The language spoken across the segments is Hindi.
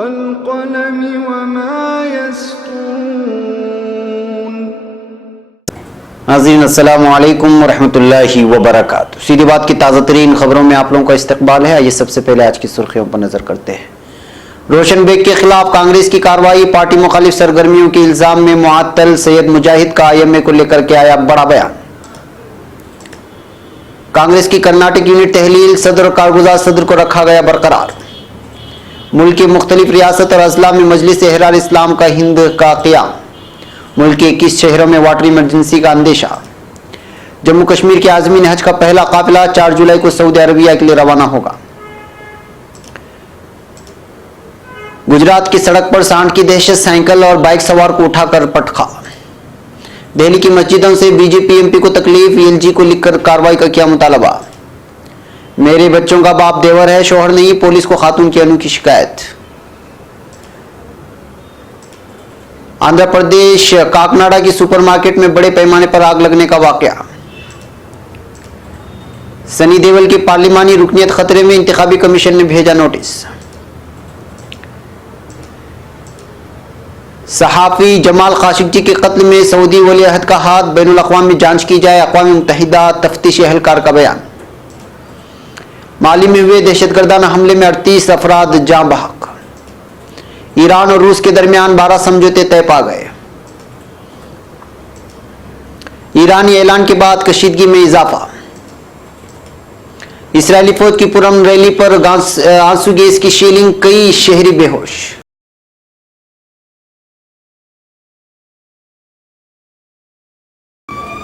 वल्क़लमि वमा यस्तुरून। नाज़रीन अस्सलामु अलैकुम वरहमतुल्लाहि वबरकातुहू। सीधी बात की ताज़ा तरीन खबरों में आप लोगों का इस्तकबाल है। आइए सबसे पहले आज की सुर्खियों पर नजर करते हैं। रोशन बेग के खिलाफ कांग्रेस की कार्रवाई, पार्टी मुखालिफ सरगर्मियों के इल्जाम में मुअत्तल सैयद मुजाहिद का IMA को लेकर के आया बड़ा बयान। कांग्रेस की कर्नाटक यूनिट तहलील सदर और कारगुजार सदर को रखा गया बरकरार। मुल्क की मुख्तलिफ रियासत और अजला में मजलिस एहरार इस्लाम का हिंद का क़याम। मुल्क के 21 शहरों में वाटर इमरजेंसी का अंदेशा। जम्मू कश्मीर के आज़मीन हज का पहला काफिला 4 जुलाई को सऊदी अरबिया के लिए रवाना होगा। गुजरात की सड़क पर सांड की दहशत, साइकिल और बाइक सवार को उठाकर पटखा। दिल्ली की मस्जिदों से बीजेपी MP को तकलीफ, ELG को लिखकर कार्रवाई का किया मुतालबा। मेरे बच्चों का बाप देवर है, शोहर नहीं, पुलिस को खातून की अनोखी शिकायत। आंध्र प्रदेश काकनाडा की सुपरमार्केट में बड़े पैमाने पर आग लगने का वाकया। सनी देओल की पार्लिमानी रुकनियत खतरे में, इंतखाबी कमीशन ने भेजा नोटिस। सहाफी जमाल खाशिकजी के कत्ल में सऊदी वली अहद का हाथ, बैनुल अक़वामी जांच की जाए, अक़वाम मुत्तहिदा तफ्तीशी एहलकार का बयान। माली में हुए दहशतगर्दाना हमले में 38 अफराद जाँ बहक। ईरान और रूस के दरमियान 12 समझौते तय पा गए। ईरानी ऐलान के बाद कशीदगी में इजाफा। इसराइली फौज की पुरअमन रैली पर आंसू गैस की शेलिंग, कई शहरी बेहोश।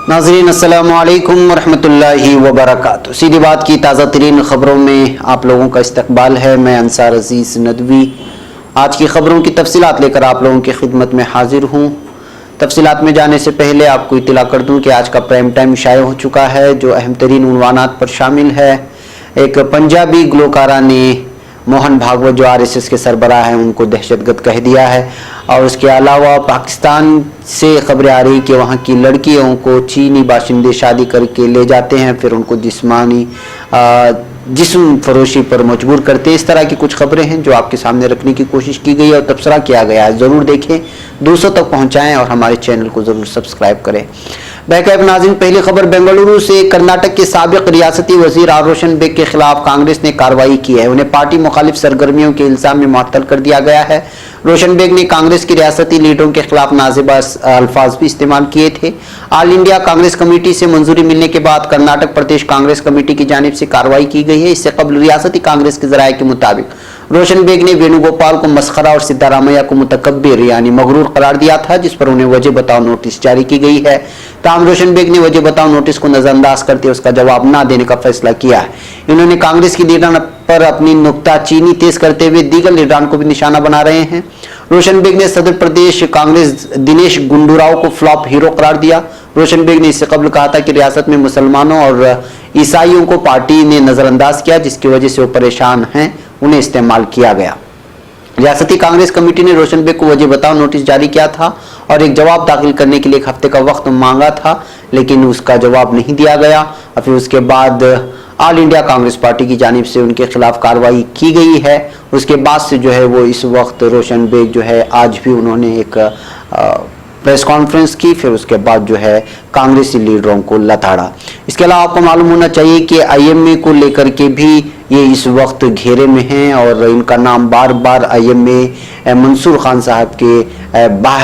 नाज़रीन अस्सलामु अलैकुम वरहमतुल्लाहि वबरकातुहू। सीधी बात की ताज़ा तरीन खबरों में आप लोगों का इस्तकबाल है। मैं अंसार अजीज़ नदवी आज की खबरों की तफसीलात लेकर आप लोगों की खिदमत में हाजिर हूँ। तफसीलात में जाने से पहले आपको इत्तला कर दूँ कि आज का प्राइम टाइम शाये हो चुका है, जो अहम तरीन उन्वानात पर शामिल है। एक पंजाबी ग्लोकारा ने मोहन भागवत जो RSS के सरबराह हैं उनको दहशतगर्द कह दिया है। और उसके अलावा पाकिस्तान से खबरें आ रही कि वहाँ की लड़कियों को चीनी बाशिंदे शादी करके ले जाते हैं, फिर उनको जिस्मानी जिस्म फरोशी पर मजबूर करते हैं। इस तरह की कुछ खबरें हैं जो आपके सामने रखने की कोशिश की गई है और तबसरा किया गया है। ज़रूर देखें, दूसरों तक पहुँचाएँ और हमारे चैनल को ज़रूर सब्सक्राइब करें। बैकअप नाज़रीन, पहली खबर बेंगलुरु से। कर्नाटक के साबिक रियासती वजीर रोशन बेग के खिलाफ कांग्रेस ने कार्रवाई की है। उन्हें पार्टी मुखालिफ सरगर्मियों के इल्जाम में मुअत्तल कर दिया गया है। रोशन बेग ने कांग्रेस की रियासती लीडरों के खिलाफ नाज़िबा अल्फाज भी इस्तेमाल किए थे। ऑल इंडिया कांग्रेस कमेटी से मंजूरी मिलने के बाद कर्नाटक प्रदेश कांग्रेस कमेटी की जानिब से कार्रवाई की गई है। इससे कबल रियासती कांग्रेस के जराये के मुताबिक रोशन बेग ने वेणुगोपाल को मस्खरा और सिद्धारामैया को मुतकब्बिर यानी मगरूर करार दिया था, जिस पर उन्हें वजह बताओ नोटिस जारी की गई है। ताहम रोशन बेग ने वजह बताओ नोटिस को नजरअंदाज करते उसका जवाब न देने का फैसला किया है। इन्होंने कांग्रेस की लीडरान पर अपनी नुक्ताचीनी तेज करते हुए दीगर लीडरान को भी निशाना बना रहे हैं। रोशन बेग ने सदर प्रदेश कांग्रेस दिनेश गुंडूराव को फ्लॉप हीरो करार दिया। रोशन बेग ने इससे कबल कहा था कि रियासत में मुसलमानों और ईसाइयों को पार्टी ने नजरअंदाज किया, जिसकी वजह से वो परेशान हैं, उन्हें इस्तेमाल किया गया। रियासती कांग्रेस कमेटी ने रोशन बेग को वजह बताओ नोटिस जारी किया था और एक जवाब दाखिल करने के लिए 1 हफ्ते का वक्त मांगा था, लेकिन उसका जवाब नहीं दिया गया। और फिर उसके बाद ऑल इंडिया कांग्रेस पार्टी की जानिब से उनके खिलाफ कार्रवाई की गई है। उसके बाद से जो है वो इस वक्त रोशन बेग जो है आज भी उन्होंने एक प्रेस कॉन्फ्रेंस की, फिर उसके बाद जो है कांग्रेसी लीडरों को लताड़ा। इसके अलावा आपको मालूम होना चाहिए कि IMA को लेकर के भी ये इस वक्त घेरे में हैं और इनका नाम बार बार IMA मंसूर खान साहब के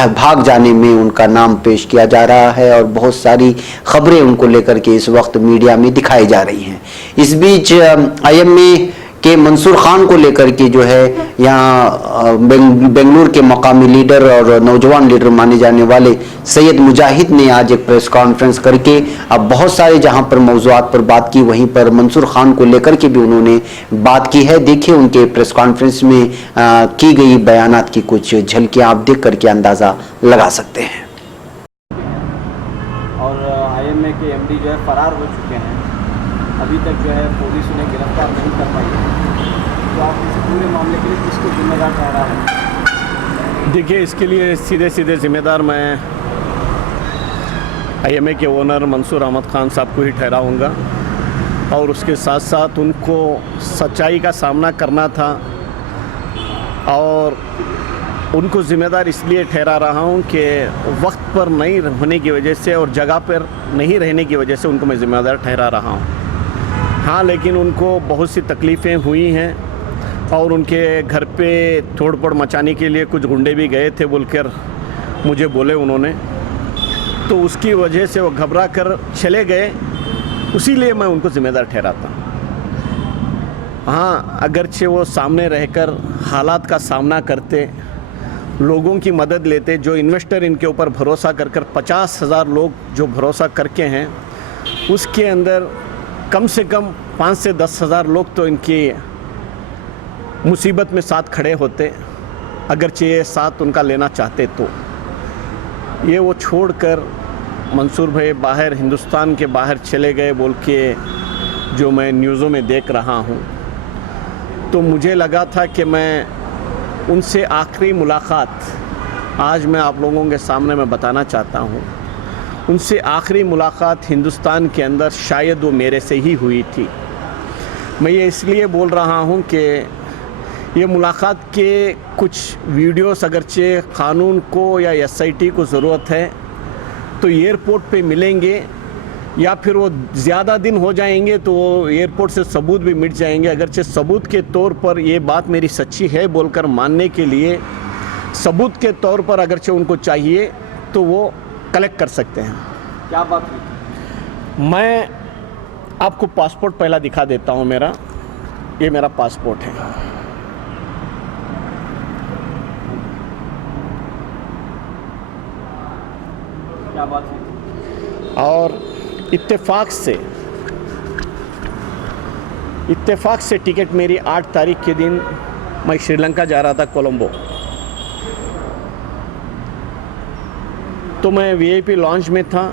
भाग जाने में उनका नाम पेश किया जा रहा है और बहुत सारी खबरें उनको लेकर के इस वक्त मीडिया में दिखाई जा रही हैं। इस बीच IMA के मंसूर खान को लेकर के जो है यहाँ बेंगलुरु के मकामी लीडर और नौजवान लीडर माने जाने वाले सैयद मुजाहिद ने आज एक प्रेस कॉन्फ्रेंस करके अब बहुत सारे जहाँ पर मौज़ूआत पर बात की, वहीं पर मंसूर खान को लेकर के भी उन्होंने बात की है। देखिए उनके प्रेस कॉन्फ्रेंस में की गई बयानात की कुछ झलकियाँ आप देख करके अंदाज़ा लगा सकते हैं। और IMA के MD जो है फरार हो चुके हैं, अभी तक जो है पुलिस उन्हें गिरफ्तार नहीं कर पाई है। तो आप इस पूरे मामले के लिए किसको जिम्मेदार ठहरा है? देखिए, इसके लिए सीधे सीधे जिम्मेदार मैं IMA के ओनर मंसूर अहमद खान साहब को ही ठहराऊँगा और उसके साथ साथ उनको सच्चाई का सामना करना था और उनको ज़िम्मेदार इसलिए ठहरा रहा हूँ कि वक्त पर नहीं होने की वजह से और जगह पर नहीं रहने की वजह से उनको मैं ज़िम्मेदार ठहरा रहा हूँ। हाँ, लेकिन उनको बहुत सी तकलीफ़ें हुई हैं और उनके घर पे तोड़-फोड़ मचाने के लिए कुछ गुंडे भी गए थे बोलकर मुझे बोले उन्होंने, तो उसकी वजह से वो घबरा कर चले गए, उसीलिए मैं उनको ज़िम्मेदार ठहराता हूँ। हाँ, अगरचे वो सामने रहकर हालात का सामना करते, लोगों की मदद लेते, जो इन्वेस्टर इनके ऊपर भरोसा कर 50,000 लोग जो भरोसा करके हैं, उसके अंदर कम से कम 5 से 10,000 लोग तो इनकी मुसीबत में साथ खड़े होते, अगरचे ये साथ उनका लेना चाहते तो। ये वो छोड़कर मंसूर भाई बाहर हिंदुस्तान के बाहर चले गए बोल के जो मैं न्यूज़ों में देख रहा हूँ, तो मुझे लगा था कि मैं उनसे आखिरी मुलाकात आज मैं आप लोगों के सामने मैं बताना चाहता हूँ। उनसे आखिरी मुलाकात हिंदुस्तान के अंदर शायद वो मेरे से ही हुई थी। मैं ये इसलिए बोल रहा हूँ कि ये मुलाकात के कुछ वीडियोस अगरचे क़ानून को या SIT को ज़रूरत है तो एयरपोर्ट पे मिलेंगे, या फिर वो ज़्यादा दिन हो जाएंगे तो वो एयरपोर्ट से सबूत भी मिट जाएंगे। अगरचे सबूत के तौर पर ये बात मेरी सच्ची है बोलकर मानने के लिए सबूत के तौर पर अगरचे उनको चाहिए तो वो कलेक्ट कर सकते हैं। क्या बात हुई? मैं आपको पासपोर्ट पहला दिखा देता हूँ मेरा। ये मेरा पासपोर्ट है। क्या बात हुई? और इत्तेफाक से टिकट मेरी 8 तारीख के दिन मैं श्रीलंका जा रहा था, कोलंबो। तो मैं VIP लॉन्च में था,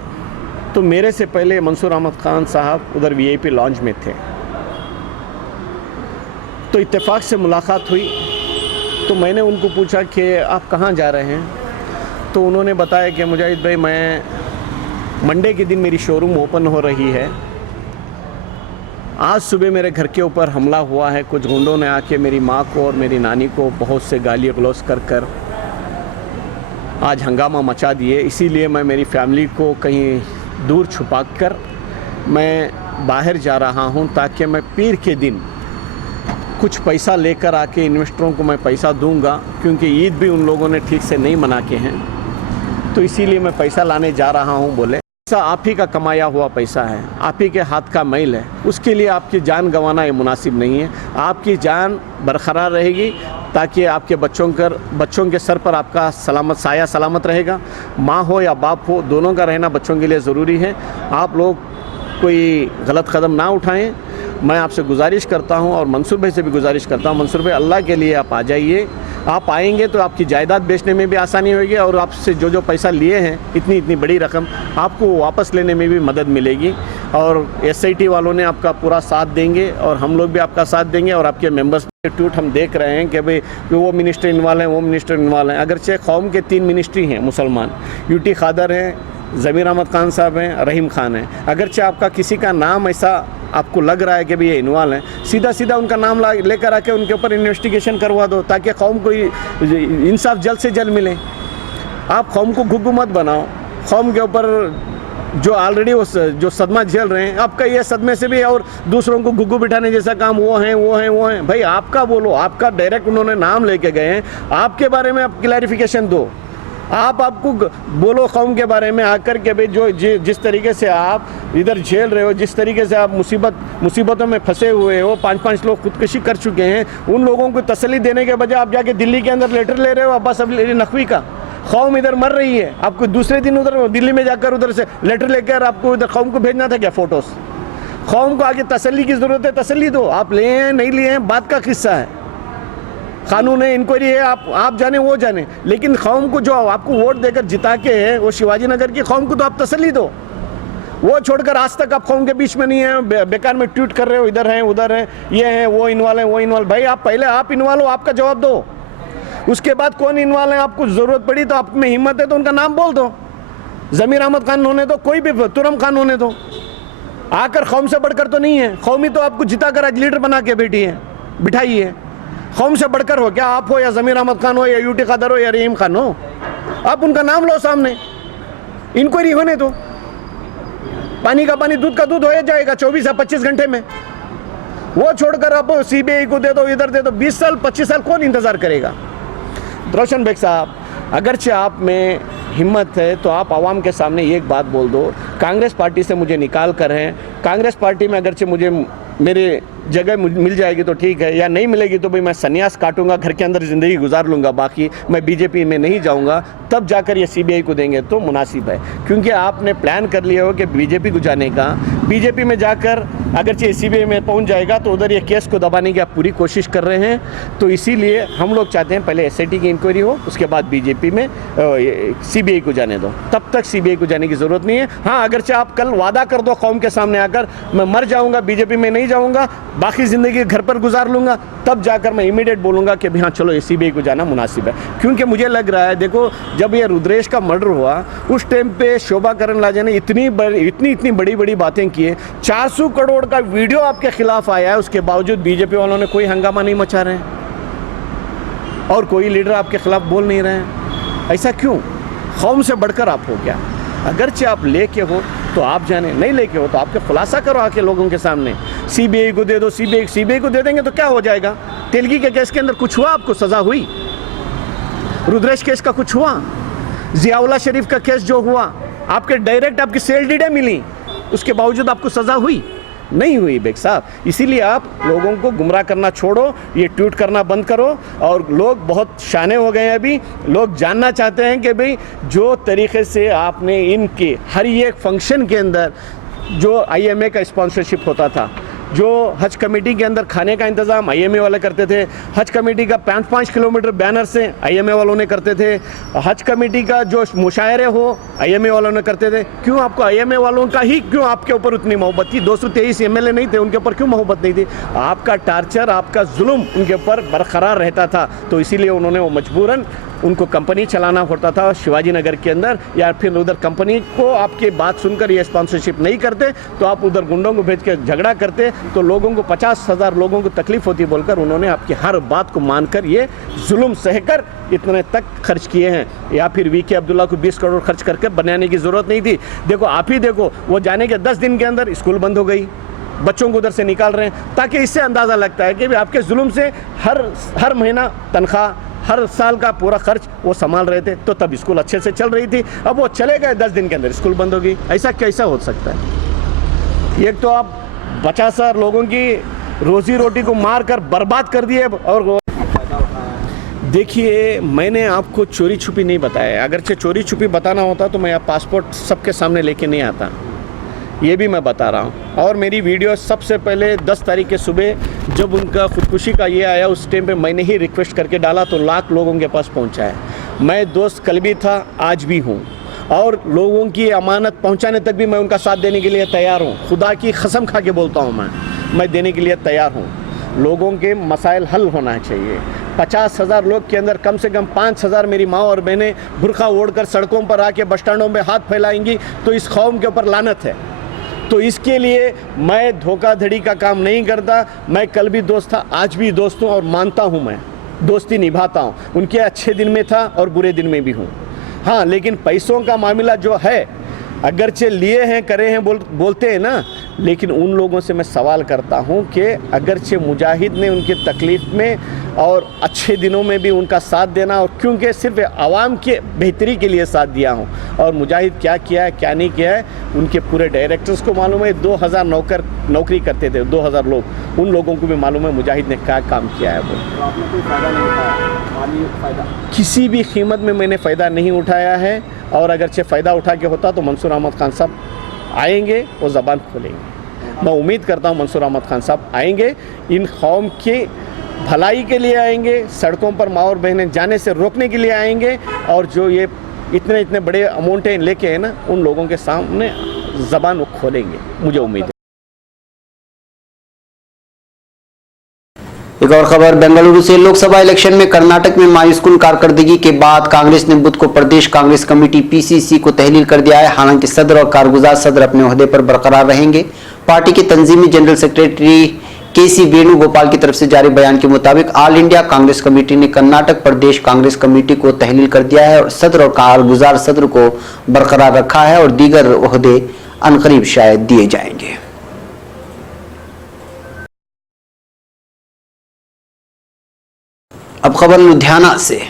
तो मेरे से पहले मंसूर अहमद खान साहब उधर VIP लॉन्च में थे। तो इत्तेफाक से मुलाकात हुई, तो मैंने उनको पूछा कि आप कहाँ जा रहे हैं, तो उन्होंने बताया कि मुजाहिद भाई मैं मंडे के दिन मेरी शोरूम ओपन हो रही है, आज सुबह मेरे घर के ऊपर हमला हुआ है, कुछ गुंडों ने आके मेरी माँ को और मेरी नानी को बहुत से गाली गलौज कर आज हंगामा मचा दिए, इसीलिए मैं मेरी फैमिली को कहीं दूर छुपा कर मैं बाहर जा रहा हूँ ताकि मैं पीर के दिन कुछ पैसा लेकर आके इन्वेस्टरों को मैं पैसा दूंगा, क्योंकि ईद भी उन लोगों ने ठीक से नहीं मना के हैं, तो इसीलिए मैं पैसा लाने जा रहा हूँ। बोले पैसा आप ही का कमाया हुआ पैसा है, आप ही के हाथ का मैल है, उसके लिए आपकी जान गंवाना ये मुनासिब नहीं है। आपकी जान बरकरार रहेगी ताकि आपके बच्चों के सर पर आपका साया सलामत रहेगा। माँ हो या बाप हो, दोनों का रहना बच्चों के लिए ज़रूरी है। आप लोग कोई गलत कदम ना उठाएं, मैं आपसे गुजारिश करता हूं और मंसूर भाई से भी गुजारिश करता हूं, मंसूर भाई अल्लाह के लिए आप आ जाइए। आप आएंगे तो आपकी जायदाद बेचने में भी आसानी होगी और आपसे जो पैसा लिए हैं इतनी बड़ी रकम आपको वापस लेने में भी मदद मिलेगी। और SIT वालों ने आपका पूरा साथ देंगे और हम लोग भी आपका साथ देंगे। और आपके मेंबर्स ट्वीट हम देख रहे हैं कि भाई वो मिनिस्टर इन्वॉल्व हैं, वो मिनिस्टर इन्वॉल्व हैं। अगरचे कौम के 3 मिनिस्ट्री हैं मुसलमान, UT खादर हैं, ज़मीर अहमद खान साहब हैं, रहीम खान हैं। अगरचे आपका किसी का नाम ऐसा आपको लग रहा है कि भाई ये इन्वॉल्व है, सीधा उनका नाम लेकर आके उनके ऊपर इन्वेस्टिगेशन करवा दो ताकि कौम को इंसाफ जल्द से जल्द मिले। आप कौम को घुग्गू मत बनाओ। कौम के ऊपर जो ऑलरेडी जो सदमा झेल रहे हैं, आपका ये सदमे से भी और दूसरों को घुग्गू बिठाने जैसा काम वो हैं भाई आपका बोलो। आपका डायरेक्ट उन्होंने नाम लेके गए हैं, आपके बारे में आप क्लैरिफिकेशन दो। आपको बोलो कौम के बारे में आकर के भाई जिस तरीके से आप इधर झेल रहे हो, जिस तरीके से आप मुसीबतों में फंसे हुए हो, 5 लोग खुदकुशी कर चुके हैं, उन लोगों को तसल्ली देने के बजाय आप जाके दिल्ली के अंदर लेटर ले रहे हो अब्बास नकवी का। कौम इधर मर रही है, आपको दूसरे दिन उधर दिल्ली में जाकर उधर से लेटर लेकर आपको इधर कौम को भेजना था क्या फ़ोटोज़? कौम को आगे तसल्ली की ज़रूरत है, तसल्ली दो। आप लिए हैं नहीं लिए हैं बात का किस्सा है, कानून है, इंक्वायरी है, आप जाने वो जाने। लेकिन कौम को जो आपको वोट देकर जिता के है वो शिवाजी नगर की कौम को तो आप तसल्ली दो। वो छोड़कर आज तक आप कौम के बीच में नहीं है, बेकार में ट्वीट कर रहे हो, इधर हैं उधर हैं, ये हैं वो इन्वॉल्व है वो इन्वॉल्व। भाई आप पहले आप इन्वॉल्व हो, आपका जवाब दो। उसके बाद कौन इन्वॉल्व है, आपको ज़रूरत पड़ी तो आप में हिम्मत है तो उनका नाम बोल दो। ज़मीर अहमद खान होने दो, कोई भी तुरम खान होने दो। आकर कौम से बढ़कर तो नहीं है, कौम ही तो आपको जिता कर आज लीडर बना के बिठाई है। कौम से बढ़कर हो क्या? आप हो या ज़मीर अहमद खान हो या यूटी खदर हो या रहीम खान हो, आप उनका नाम लो सामने, इंक्वायरी होने दो। पानी का पानी, दूध का दूध हो जाएगा 24 या 25 घंटे में। वो छोड़कर आप सीबीआई को दे दो, इधर दे दो, 20 साल 25 साल कौन इंतजार करेगा? रोशन बेग साहब, अगरचे आप में हिम्मत है तो आप आवाम के सामने एक बात बोल दो, कांग्रेस पार्टी से मुझे निकाल कर हैं, कांग्रेस पार्टी में अगरचे मुझे मेरे जगह मिल जाएगी तो ठीक है, या नहीं मिलेगी तो भाई मैं सन्यास काटूंगा, घर के अंदर ज़िंदगी गुजार लूँगा, बाकी मैं बीजेपी में नहीं जाऊँगा, तब जाकर ये सीबीआई को देंगे तो मुनासिब है। क्योंकि आपने प्लान कर लिया हो कि बीजेपी को जाने का, बीजेपी में जाकर अगरचे सीबीआई में पहुंच जाएगा तो उधर ये केस को दबाने की आप पूरी कोशिश कर रहे हैं। तो इसीलिए हम लोग चाहते हैं पहले एसआईटी की इंक्वायरी हो, उसके बाद बीजेपी में सीबीआई को जाने दो। तब तक सीबीआई को जाने की ज़रूरत नहीं है। हाँ, अगरचे आप कल वादा कर दो कौम के सामने आकर, मैं मर जाऊँगा, बीजेपी में नहीं जाऊँगा, बाकी ज़िंदगी घर पर गुजार लूँगा, तब जाकर मैं इमीडिएट बोलूँगा कि हाँ चलो ये सीबीआई को जाना मुनासिब है। क्योंकि मुझे लग रहा है, देखो जब ये रुद्रेश का मर्डर हुआ उस टाइम पे शोभा करंदलाजे ने इतनी बड़ी बड़ी बातें की है, 400 करोड़ का वीडियो आपके खिलाफ आया है, उसके बावजूद बीजेपी वालों ने कोई हंगामा नहीं मचा रहे हैं और कोई लीडर आपके खिलाफ बोल नहीं रहे हैं। ऐसा क्यों? कौम से बढ़कर आप हो क्या? अगरचे आप लेके हो तो आप जाने, नहीं लेके हो तो आपके खुलासा करो आके लोगों के सामने। सीबीआई को दे दो, सीबीआई को दे देंगे तो क्या हो जाएगा? तेलगी के केस के अंदर कुछ हुआ? आपको सज़ा हुई? रुद्रेश केस का कुछ हुआ? जियाउल्लाह शरीफ का केस जो हुआ, आपके डायरेक्ट आपकी सेल डीडें मिली, उसके बावजूद आपको सज़ा हुई? नहीं हुई बेग साहब। इसीलिए आप लोगों को गुमराह करना छोड़ो, ये ट्वीट करना बंद करो। और लोग बहुत शाने हो गए हैं, अभी लोग जानना चाहते हैं कि भाई जो तरीके से आपने इनके हर एक फंक्शन के अंदर जो आईएमए का स्पॉन्सरशिप होता था, जो हज कमेटी के अंदर खाने का इंतज़ाम आईएमए वाले करते थे, हज कमेटी का 5-5 किलोमीटर बैनर से आईएमए वालों ने करते थे, हज कमेटी का जो मुशायरे हो आईएमए वालों ने करते थे। क्यों आपको आईएमए वालों का ही क्यों आपके ऊपर उतनी मोहब्बत थी? 223 एमएलए नहीं थे, उनके ऊपर क्यों मोहब्बत नहीं थी? आपका टार्चर, आपका जुल्म उनके ऊपर बरकरार रहता था, तो इसीलिए उन्होंने वो मजबूरन उनको कंपनी चलाना होता था शिवाजी नगर के अंदर, या फिर उधर कंपनी को आपकी बात सुनकर ये स्पॉन्सरशिप नहीं करते तो आप उधर गुंडों को भेज के झगड़ा करते, तो लोगों को 50,000 लोगों को तकलीफ होती बोलकर उन्होंने आपकी हर बात को मानकर ये जुल्म सहकर इतने तक खर्च किए हैं। या फिर वीके अब्दुल्ला को 20 करोड़ खर्च करके बनाने की ज़रूरत नहीं थी। देखो आप ही देखो, वो जाने के 10 दिन के अंदर स्कूल बंद हो गई, बच्चों को उधर से निकाल रहे हैं, ताकि इससे अंदाज़ा लगता है कि भी आपके जुल्म से हर महीना तनख्वाह, हर साल का पूरा खर्च वो संभाल रहे थे, तो तब स्कूल अच्छे से चल रही थी। अब वो चले गए, 10 दिन के अंदर स्कूल बंद हो गई। ऐसा कैसा हो सकता है? एक तो आप 50,000 लोगों की रोजी रोटी को मार कर बर्बाद कर दिए। और देखिए, मैंने आपको चोरी छुपी नहीं बताया। अगरचे चोरी छुपी बताना होता तो मैं आप पासपोर्ट सबके सामने लेके नहीं आता, ये भी मैं बता रहा हूँ। और मेरी वीडियो सबसे पहले 10 तारीख के सुबह जब उनका खुदकुशी का ये आया, उस टाइम पे मैंने ही रिक्वेस्ट करके डाला तो लाख लोगों के पास पहुँचा है। मैं दोस्त कल भी था, आज भी हूँ, और लोगों की अमानत पहुँचाने तक भी मैं उनका साथ देने के लिए तैयार हूँ। खुदा की कसम खा के बोलता हूँ, मैं देने के लिए तैयार हूँ। लोगों के मसाइल हल होना चाहिए। 50,000 लोग के अंदर कम से कम 5,000 मेरी माँ और बहनें बुर्का ओढ़कर सड़कों पर आके बस स्टैंडों में हाथ फैलाएंगी तो इस कौम के ऊपर लानत है। तो इसके लिए मैं धोखाधड़ी का काम नहीं करता। मैं कल भी दोस्त था, आज भी दोस्त हूँ और मानता हूँ, मैं दोस्ती निभाता हूँ। उनके अच्छे दिन में था और बुरे दिन में भी हूँ। हाँ, लेकिन पैसों का मामला जो है, अगरचे लिए हैं, करे हैं, बोलते हैं ना, लेकिन उन लोगों से मैं सवाल करता हूं कि अगरचे मुजाहिद ने उनकी तकलीफ़ में और अच्छे दिनों में भी उनका साथ देना, और क्योंकि सिर्फ आवाम के बेहतरी के लिए साथ दिया हूं। और मुजाहिद क्या किया है, क्या नहीं किया है, उनके पूरे डायरेक्टर्स को मालूम है। 2000 नौकरी करते थे, 2000 लोग, उन लोगों को भी मालूम है मुजाहिद ने क्या काम किया है। वो तो आपने कोई फ़ायदा नहीं उठाया, माली फ़ायदा किसी भी कीमत में मैंने फ़ायदा नहीं उठाया है। और अगरचे फ़ायदा उठा के होता तो मंसूर अहमद खान साहब आएंगे और ज़बान खोलेंगे। मैं उम्मीद करता हूँ मंसूर अहमद खान साहब आएंगे, इन कौम की भलाई के लिए आएंगे, सड़कों पर माँ और बहनें जाने से रोकने के लिए आएंगे, और जो ये इतने बड़े अमाउंटें लेके हैं ना, उन लोगों के सामने ज़बान वो खोलेंगे, मुझे उम्मीद है। एक और खबर बेंगलुरु से। लोकसभा इलेक्शन में कर्नाटक में मायूसकुन कारकर्दगी के बाद कांग्रेस ने बुध को प्रदेश कांग्रेस कमेटी पीसीसी को तहलील कर दिया है। हालांकि सदर और कारगुजार सदर अपने ओहदे पर बरकरार रहेंगे। पार्टी के तंजीमी जनरल सेक्रेटरी केसी वेणुगोपाल की तरफ से जारी बयान के मुताबिक ऑल इंडिया कांग्रेस कमेटी ने कर्नाटक प्रदेश कांग्रेस कमेटी को तहलील कर दिया है और सदर और कारगुजार सदर को बरकरार रखा है और दीगर ओहदे अनकरीब शायद दिए जाएंगे। अब खबर लुधियाना से।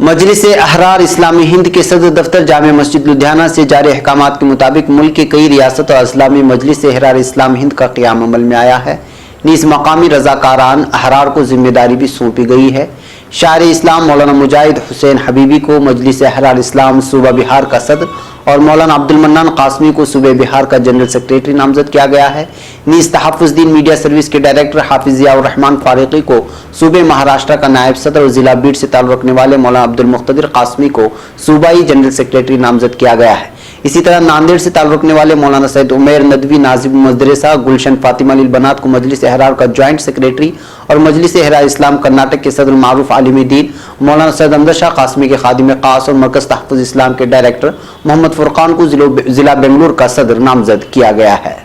मजलिस-ए-अहरार इस्लामी हिंद के सदर दफ्तर जामे मस्जिद लुधियाना से जारी अहकामात के मुताबिक मुल्क के कई रियासत और अजला में मजलिस-ए-अहरार इस्लाम हिंद का क़याम अमल में आया है। नीज़ मकामी रज़ाकारान अहरार को जिम्मेदारी भी सौंपी गई है। शायर इस्लाम मौलाना मुजाहिद हुसैन हबीबी को मजलिस-ए-अहरार इस्लाम सूबा बिहार का सदर और मौलाना अब्दुल मन्नान कासमी को सूबे बिहार का जनरल सेक्रेटरी नामजद किया गया है। नीज़ तहफ़्फ़ुज़-दीन मीडिया सर्विस के डायरेक्टर हाफिज़ ज़ियाउर रहमान फारूकी को सूबे महाराष्ट्र का नायब सदर और जिला बीड से ताल्लुक़ रखने वाले मौलाना अब्दुल मुक़्तदिर कासमी को सूबाई जनरल सेक्रेटरी नामजद किया गया है। इसी तरह नांदेड़ से ताल्लुक़ रखने वाले मौलाना सैयद उमैर नदवी नाजिब मदरसा गुलशन फातिमा लिल बनात को मजलिस-ए-अहरार का ज्वाइंट सेक्रेटरी और मजलिस-ए-अहरार इस्लाम कर्नाटक के सदर मारूफ आलिमी दीन मौलाना सैयद अमजद शाह कासमी के खादिम खास और मरकज़ तहफ़्फ़ुज़ इस्लाम के डायरेक्टर मोहम्मद फुरकान को जिला बेंगलुरु का सदर नामजद किया गया है।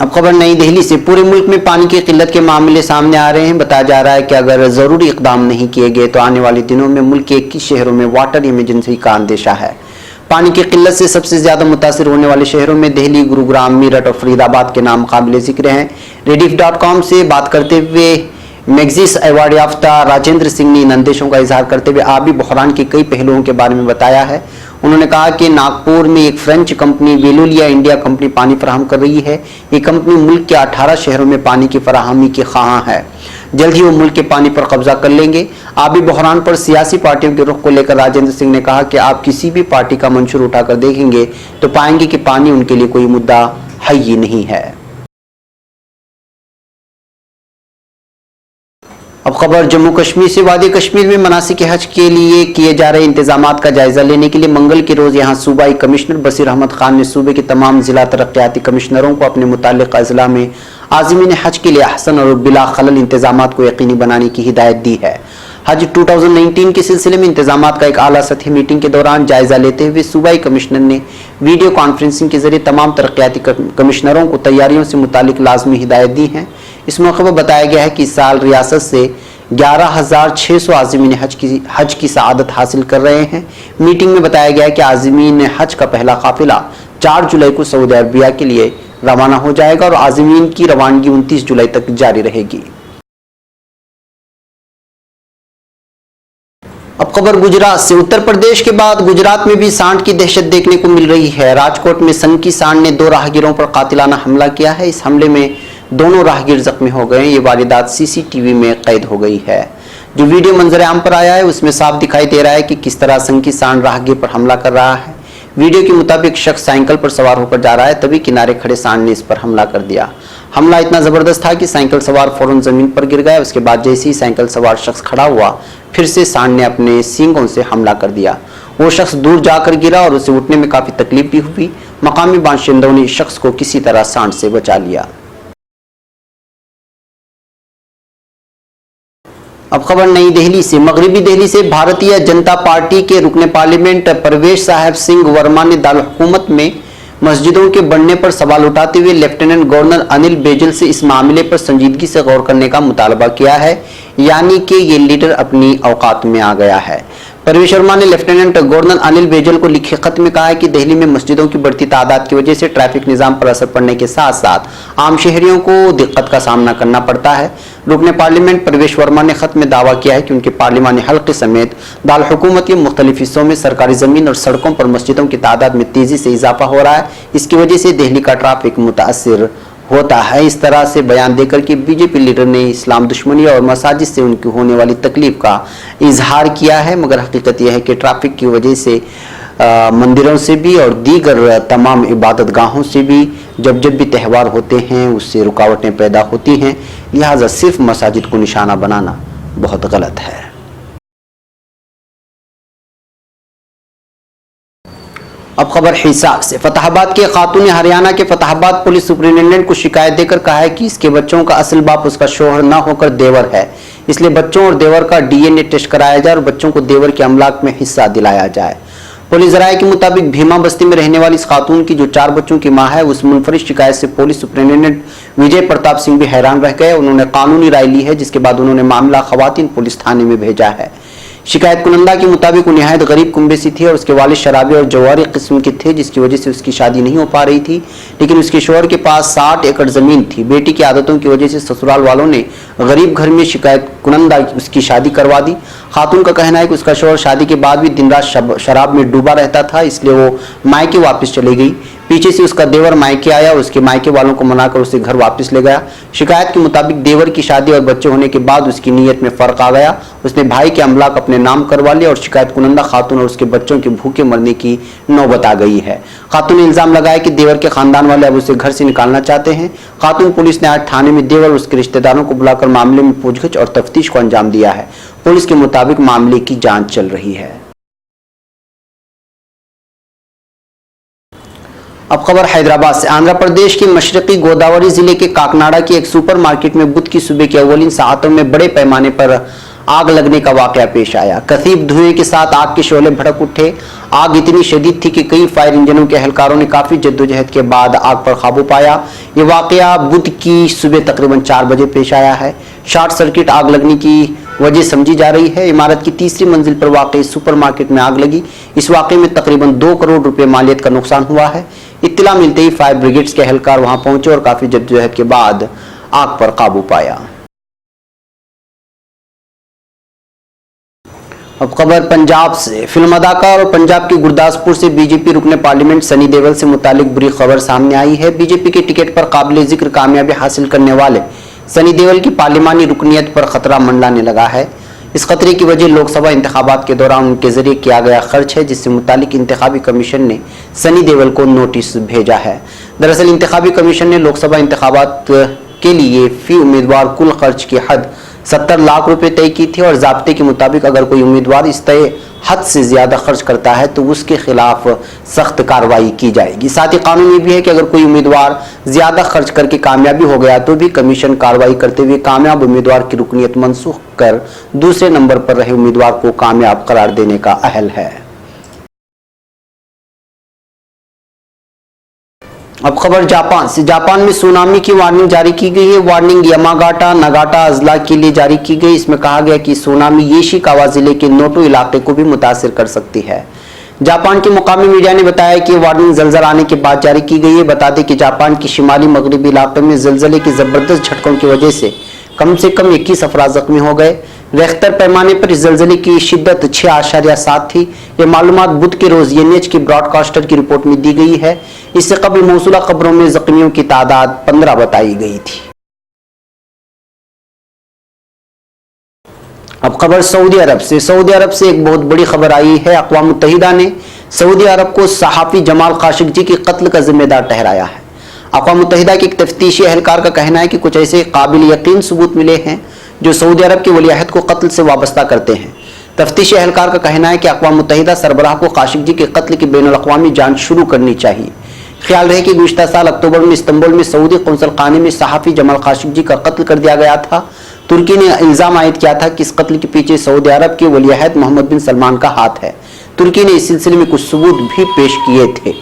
अब खबर नई दिल्ली से। पूरे मुल्क में पानी की किल्लत के मामले सामने आ रहे हैं। बताया जा रहा है कि अगर जरूरी इकदाम नहीं किए गए तो आने वाले दिनों में मुल्क के 21 शहरों में वाटर इमरजेंसी का अंदेशा है। पानी की किल्लत से सबसे ज्यादा मुतासिर होने वाले शहरों में दिल्ली, गुरुग्राम, मीरठ और फरीदाबाद के नाम काबिल जिक्र हैं। rediff.com से बात करते हुए मैगजीस अवार्ड याफ्ता राजेंद्र सिंह ने इन अंदेशों का इजहार करते हुए आबी बहरान के कई पहलुओं के बारे में बताया है। उन्होंने कहा कि नागपुर में एक फ्रेंच कंपनी वेलोलिया इंडिया कंपनी पानी फराहम कर रही है। ये कंपनी मुल्क के 18 शहरों में पानी की फराहमी की ख्वाहां है। जल्द ही वो मुल्क के पानी पर कब्जा कर लेंगे। आबी बहरान पर सियासी पार्टियों के रुख को लेकर राजेंद्र सिंह ने कहा कि आप किसी भी पार्टी का मंशूर उठाकर देखेंगे तो पाएंगे कि पानी उनके लिए कोई मुद्दा है ही नहीं है। अब खबर जम्मू कश्मीर से। वादी कश्मीर में मनासिक हज के लिए किए जा रहे इंतजामात का जायजा लेने के लिए मंगल के रोज यहां सूबाई कमिश्नर बसीर अहमद खान ने सूबे के तमाम जिला तरक्याती कमिश्नरों को अपने मुताल्लिक़ अजला में आज़मीन हज के लिए अहसन और बिला खलल इंतजामात को यकीनी बनाने की हिदायत दी है। हज 2019 के सिलसिले में इंतजामात का एक आला सतही मीटिंग के दौरान जायजा लेते हुए सूबाई कमिश्नर ने वीडियो कॉन्फ्रेंसिंग के जरिए तमाम तरक्याती कमिश्नरों को तैयारियों से मुतालिक लाजमी हिदायत दी हैं। इस मौके पर बताया गया है कि इस साल रियासत से 11,600 आज़मीन हज की सआदत हासिल कर रहे हैं। मीटिंग में बताया गया कि आज़मीन हज का पहला काफिला 4 जुलाई को सऊदी अरबिया के लिए रवाना हो जाएगा और आज़मीन की रवानगी 29 जुलाई तक जारी रहेगी। अब खबर गुजरात से। उत्तर प्रदेश के बाद गुजरात में भी सांड की दहशत देखने को मिल रही है। राजकोट में सनकी सांड ने 2 राहगीरों पर कातिलाना हमला किया है। इस हमले में दोनों राहगीर जख्मी हो गए। ये वारदात सीसीटीवी में कैद हो गई है। जो वीडियो मंजर आम पर आया है उसमें साफ दिखाई दे रहा है कि किस तरह सनकी सांड राहगीर पर हमला कर रहा है। वीडियो के मुताबिक शख्स साइकिल पर सवार होकर जा रहा है, तभी किनारे खड़े सांड ने इस पर हमला कर दिया। हमला इतना जबरदस्त था कि साइकिल सवार फौरन जमीन पर गिर गया। उसके बाद जैसे ही साइकिल सवार शख्स खड़ा हुआ, फिर से सांड ने अपने सींगों से हमला कर दिया। वो शख्स दूर जाकर गिरा और उसे उठने में काफी तकलीफ भी हुई। मकामी बाशिंदों ने शख्स को किसी तरह सांड से बचा लिया। अब खबर नई दिल्ली से। मगरिबी दिल्ली से भारतीय जनता पार्टी के रुकने पार्लियामेंट परवेश साहब सिंह वर्मा ने दारुल हुकूमत में मस्जिदों के बढ़ने पर सवाल उठाते हुए लेफ्टिनेंट गवर्नर अनिल बैजल से इस मामले पर संजीदगी से गौर करने का मुतालबा किया है, यानी कि ये लीडर अपनी औकात में आ गया है। परवेश वर्मा ने लेफ्टिनेंट गवर्नर अनिल बैजल को लिखे खत में कहा है कि दिल्ली में मस्जिदों की बढ़ती तादाद की वजह से ट्रैफिक निजाम पर असर पड़ने के साथ साथ आम शहरियों को दिक्कत का सामना करना पड़ता है। रुकने पार्लियामेंट परवेश वर्मा ने खत में दावा किया है कि उनके पार्लिमानी हल्के समेत दारुल हुकूमत के मुख्तलिफ हिस्सों में सरकारी जमीन और सड़कों पर मस्जिदों की तादाद में तेजी से इजाफा हो रहा है। इसकी वजह से दिल्ली का ट्रैफिक मुतासिर होता है। इस तरह से बयान देकर कि बीजेपी लीडर ने इस्लाम दुश्मनी और मसाजिद से उनकी होने वाली तकलीफ का इजहार किया है, मगर हकीकत यह है कि ट्रैफिक की वजह से मंदिरों से भी और दीगर तमाम इबादत गाहों से भी जब भी त्यौहार होते हैं उससे रुकावटें पैदा होती हैं। लिहाजा सिर्फ मसाजिद को निशाना बनाना बहुत गलत है। अब खबर हिसार से। फतेहाबाद के खातून ने हरियाणा के फतेहाबाद पुलिस सुपरिटेंडेंट को शिकायत देकर कहा है कि इसके बच्चों का असल बाप उसका शौहर न होकर देवर है, इसलिए बच्चों और देवर का DNA टेस्ट कराया जाए और बच्चों को देवर के अमलाक में हिस्सा दिलाया जाए। पुलिस राय के मुताबिक भीमा बस्ती में रहने वाली इस खातून की जो 4 बच्चों की मां है, उस मुनफरिद शिकायत से पुलिस सुपरिटेंडेंट विजय प्रताप सिंह भी हैरान रह गए। उन्होंने कानूनी राय ली है, जिसके बाद उन्होंने मामला खवातीन पुलिस थाने में भेजा है। शिकायत कुनंदा के मुताबिक वो निहायत गरीब कुंबे से थी और उसके वालिद शराबी और जवारी किस्म के थे, जिसकी वजह से उसकी शादी नहीं हो पा रही थी। लेकिन उसके शौहर के पास 60 एकड़ जमीन थी। बेटी की आदतों की वजह से ससुराल वालों ने गरीब घर में शिकायत कुनंदा उसकी शादी करवा दी। खातून का कहना है कि उसका शौहर शादी के बाद भी दिन रात शराब में डूबा रहता था, इसलिए वो मायके वापस चली गई। पीछे से उसका देवर मायके आया, उसके मायके वालों को मनाकर उसे घर वापस ले गया। शिकायत के मुताबिक देवर की शादी और बच्चे होने के बाद उसकी नीयत में फर्क आ गया। उसने भाई के अमलाक अपने नाम करवा लिया और शिकायत कुनंदा खातून और उसके बच्चों के भूखे मरने की नौबत आ गई है। खातून ने इल्जाम लगाया कि देवर के खानदान वाले अब उसे घर से निकालना चाहते हैं। खातून पुलिस ने आज थाने में देवर और उसके रिश्तेदारों को बुलाकर मामले में पूछगछ और तफ्तीश को अंजाम दिया है। पुलिस के मुताबिक मामले की जांच चल रही है। अब खबर हैदराबाद से। आंध्र प्रदेश के मशरकी गोदावरी जिले के काकनाडा की एक सुपरमार्केट में बुध की सुबह की अव्वलीन सातों में बड़े पैमाने पर आग लगने का वाकया पेश आया। कसीब धुएं के साथ आग के शोले भड़क उठे। आग इतनी शदीद थी कि कई फायर इंजनों के एहलकारों ने काफी जद्दोजहद के बाद आग पर काबू पाया। ये वाकया बुध की सुबह तकरीबन 4 बजे पेश आया है। शॉर्ट सर्किट आग लगने की वजह समझी जा रही है। इमारत की तीसरी मंजिल पर वाकई सुपरमार्केट में आग लगी। इस वाकये में तकरीबन 2 करोड़ रुपए मालियत का नुकसान हुआ है। इत्तला मिलते ही फायर ब्रिगेड्स के एहलकार वहां पहुंचे और काफी जद्दोजहद के बाद आग पर काबू पाया। अब खबर पंजाब से। फिल्म अदाकार और पंजाब के गुरदासपुर से बीजेपी रुकने पार्लियामेंट सनी देओल से मुतालिक बुरी खबर सामने आई है। बीजेपी के टिकट पर काबिल जिक्र कामयाबी हासिल करने वाले सनी देओल की पार्लिमानी रुकनियत पर खतरा मंडलाने लगा है। इस खतरे की वजह लोकसभा इंतखाबात के दौरान उनके जरिए किया गया खर्च है, जिससे मुतालिक इंतखाबी कमीशन ने सनी देओल को नोटिस भेजा है। दरअसल इंतखाबी कमीशन ने लोकसभा इंतखाबात के लिए फी उम्मीदवार कुल खर्च की हद 70 लाख रुपए तय की थी और जाब्ते के मुताबिक अगर कोई उम्मीदवार इस तय हद से ज्यादा खर्च करता है तो उसके खिलाफ सख्त कार्रवाई की जाएगी। साथ ही कानून ये भी है कि अगर कोई उम्मीदवार ज्यादा खर्च करके कामयाबी हो गया तो भी कमीशन कार्रवाई करते हुए कामयाब उम्मीदवार की रुकनियत मनसूख कर दूसरे नंबर पर रहे उम्मीदवार को कामयाब करार देने का अहल है। अब खबर जापान से। जापान में सुनामी की वार्निंग जारी की गई है। वार्निंग यामागाटा नागाटा अजला के लिए जारी की गई। इसमें कहा गया कि सुनामी येशिकावा जिले के नोटो इलाके को भी मुतासिर कर सकती है। जापान के मुकामी मीडिया ने बताया कि वार्निंग जलजला आने के बाद जारी की गई है। बता दें कि जापान के शिमाली मगरबी इलाके में जलजले की जबरदस्त झटकों की वजह से कम 21 अफराद जख्मी हो गए। रेख्तर पैमाने पर इस जलजले की शिद्दत 6.7 थी। ये मालूमात बुध के रोज एनएच के ब्रॉडकास्टर की रिपोर्ट में दी गई है। इससे कबल मौसूला खबरों में जख्मियों की तादाद 15 बताई गई थी। अब खबर सऊदी अरब से। सऊदी अरब से एक बहुत बड़ी खबर आई है। अक़वाम मुत्तहिदा ने सऊदी अरब को सहाफ़ी जमाल खाशोगी के कत्ल का जिम्मेदार ठहराया है। अक़वाम मुत्तहिदा के एक तफ्तीशी एहलकार का कहना है कि कुछ ऐसे काबिल यकीन सबूत मिले हैं जो सऊदी अरब के वलीअहद को कत्ल से वाबस्ता करते हैं। तफ्तीशी एहलकार का कहना है कि अक़वाम मुत्तहिदा सरबराह को खाशोगी के कत्ल की बैनुल-अक़वामी जांच शुरू करनी चाहिए। ख्याल रहे कि गुज़िश्ता साल अक्टूबर में इस्तांबुल में सऊदी कौंसल खाने में सहाफ़ी जमाल खाशोगी का कत्ल कर दिया गया था। तुर्की ने इल्ज़ाम आयद किया था कि इस कत्ल के पीछे सऊदी अरब के वलीअहद मोहम्मद बिन सलमान का हाथ है। तुर्की ने इस सिलसिले में कुछ सबूत भी पेश किए थे।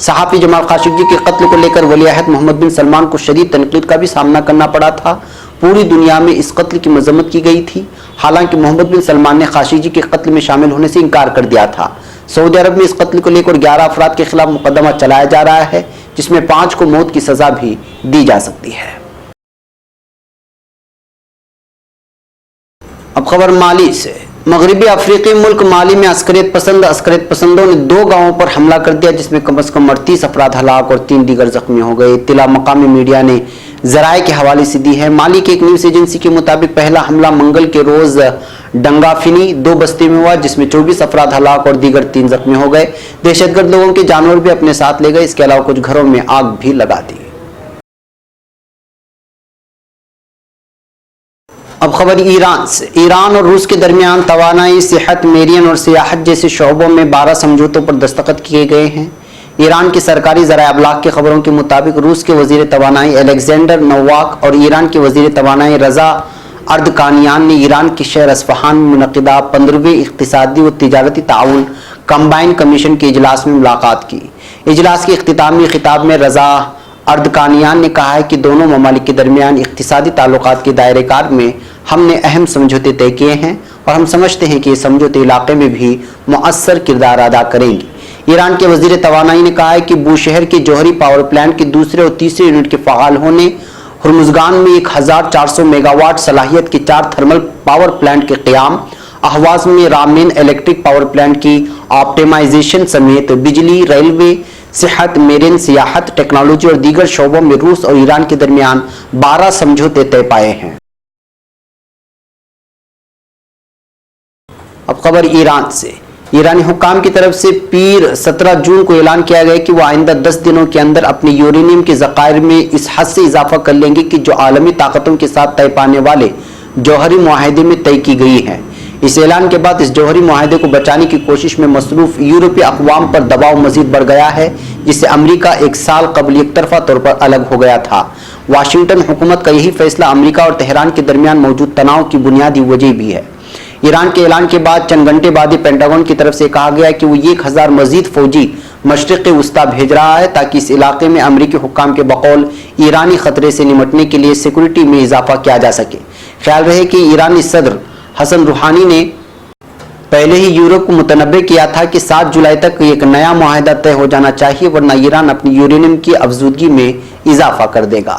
सहाफ़ी जमाल खाशोगी के कत्ल को लेकर वलीअहद मोहम्मद बिन सलमान को शदीद तनकीद का भी सामना करना पड़ा था। पूरी दुनिया में इस कत्ल की मजम्मत की गई थी। हालांकि मोहम्मद बिन सलमान ने खाशोगी के कत्ल में शामिल होने से इनकार कर दिया था। सऊदी अरब में इस कत्ल को लेकर 11 अफराद के खिलाफ मुकदमा चलाया जा रहा है, जिसमें 5 को मौत की सजा भी दी जा सकती है। अब खबर माली से। मगरबी अफ्रीकी मुल्क माली में अस्करियत पसंदों ने 2 गांवों पर हमला कर दिया, जिसमें कम से कम 38 अफराद हलाक और 3 दीगर जख्मी हो गए। इत्तला मकामी मीडिया ने जराए के हवाले से दी है। माली की एक न्यूज एजेंसी के मुताबिक पहला हमला मंगल के रोज डंगाफिनी 2 बस्ती में हुआ, जिसमें 24 अफराद हलाक और दीगर 3 जख्मी हो गए। दहशतगर्द लोगों के जानवर भी अपने साथ ले गए। इसके अलावा कुछ घरों में आग भी लगा दी। अब खबर ईरान से। ईरान और रूस के दरमियान तवानाई, सेहत, मेरियन और सियाहत जैसे शोबों में 12 समझौतों पर दस्तखत किए गए हैं। ईरान की सरकारी ज़राए अबलाग की खबरों के मुताबिक रूस के वजीर तवानाई अलेक्जेंडर नोवाक और ईरान के वजीर तवानाई रजा अर्दकानियान ने ईरान के शहर अस्फहान में मुनक़िदा 15वें इक़्तिसादी व तिजारती ताउन कंबाइन कमीशन के इजलास में मुलाकात की। इजलास के इख्तितामी खिताब में रजा अर्दकानियान ने कहा है कि दोनों ममालिक के दरमियान इक्तिसादी ताल्लुकात के दायरे कार में हमने अहम समझौते तय किए हैं और हम समझते हैं कि ये समझौते इलाके में भी मुअस्सर किरदार अदा करेंगे। ईरान के वजीर तवानाई ने कहा है कि बूशहर के जौहरी पावर प्लांट के दूसरे और तीसरे यूनिट के फ़ाल होने, हुर्मुज़गान में 1400 मेगावाट सलाहियत के 4 थर्मल पावर प्लांट के क़याम, अहवाज में रामेन इलेक्ट्रिक पावर प्लांट की ऑप्टिमाइजेशन समेत बिजली, रेलवे, सेहत, मेरीन, सियाहत, टेक्नोलॉजी और दीगर शोबों में रूस और ईरान के दरमियान 12 समझौते तय पाए हैं। अब खबर ईरान से। ईरानी हुक्काम की तरफ से पीर 17 जून को ऐलान किया गया कि वो आइंदा 10 दिनों के अंदर अपने यूरेनियम के ज़खायर में इस हद से इजाफा कर लेंगे कि जो आलमी ताकतों के साथ तय पाने वाले जौहरी मुआहदे में तय की गई है। इस ऐलान के बाद इस जौहरी मुआहदे को बचाने की कोशिश में मसरूफ यूरोपीय अक़वाम पर दबाव मजीद बढ़ गया है, जिससे अमरीका 1 साल कबल एकतरफा तौर पर अलग हो गया था। वाशिंगटन हुकूमत का यही फैसला अमरीका और तेहरान के दरमियान मौजूद तनाव की बुनियादी वजह भी है। ईरान के ऐलान के बाद चंद घंटे बाद ही पेंटागन की तरफ से कहा गया कि वो 1000 मजीद फौजी मशरिक़ वस्ता भेज रहा है ताकि इस इलाके में अमरीकी हुक्काम के बकौल ईरानी खतरे से निपटने के लिए सिक्योरिटी में इजाफा किया जा सके। ख्याल रहे कि ईरानी सदर हसन रूहानी ने पहले ही यूरोप को मुतनब्बे किया था कि 7 जुलाई तक एक नया मुआहदा तय हो जाना चाहिए, वरना ईरान अपनी यूरेनियम की अफजूदगी में इजाफा कर देगा।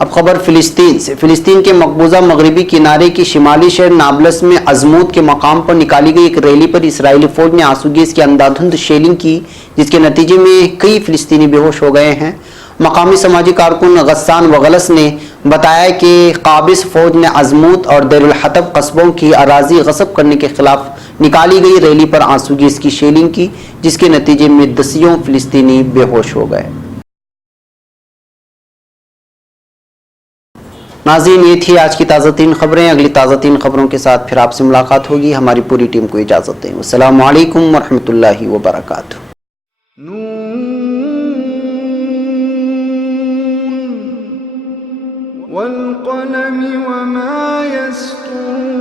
अब खबर फिलिस्तीन से। फिलिस्तीन के मकबूजा मगरबी किनारे की शिमाली शहर नाबलस में अजमूत के मकाम पर निकाली गई एक रैली पर इसराइली फौज ने आंसू-गैस की अंधाधुंध शेलिंग की, जिसके नतीजे में कई फिलिस्तीनी बेहोश हो गए हैं। मकामी समाजी कारकुन गस्सान वगलस ने बताया कि काबिस फौज ने अजमूत और देरुल हतब कस्बों की अराजी गस्ब करने के खिलाफ निकाली गई रैली पर आंसू-गैस की शेलिंग की, जिसके नतीजे में दसियों फिलिस्तीनी बेहोश हो गए। नाज़रीन, ये थी आज की ताज़ा तीन खबरें। अगली ताज़ा तीन खबरों के साथ फिर आपसे मुलाकात होगी। हमारी पूरी टीम को इजाज़त दें। अस्सलामु अलैकुम वरहमतुल्लाहि वबरकातुहू। वल क़लमि वमा यस्तुरून।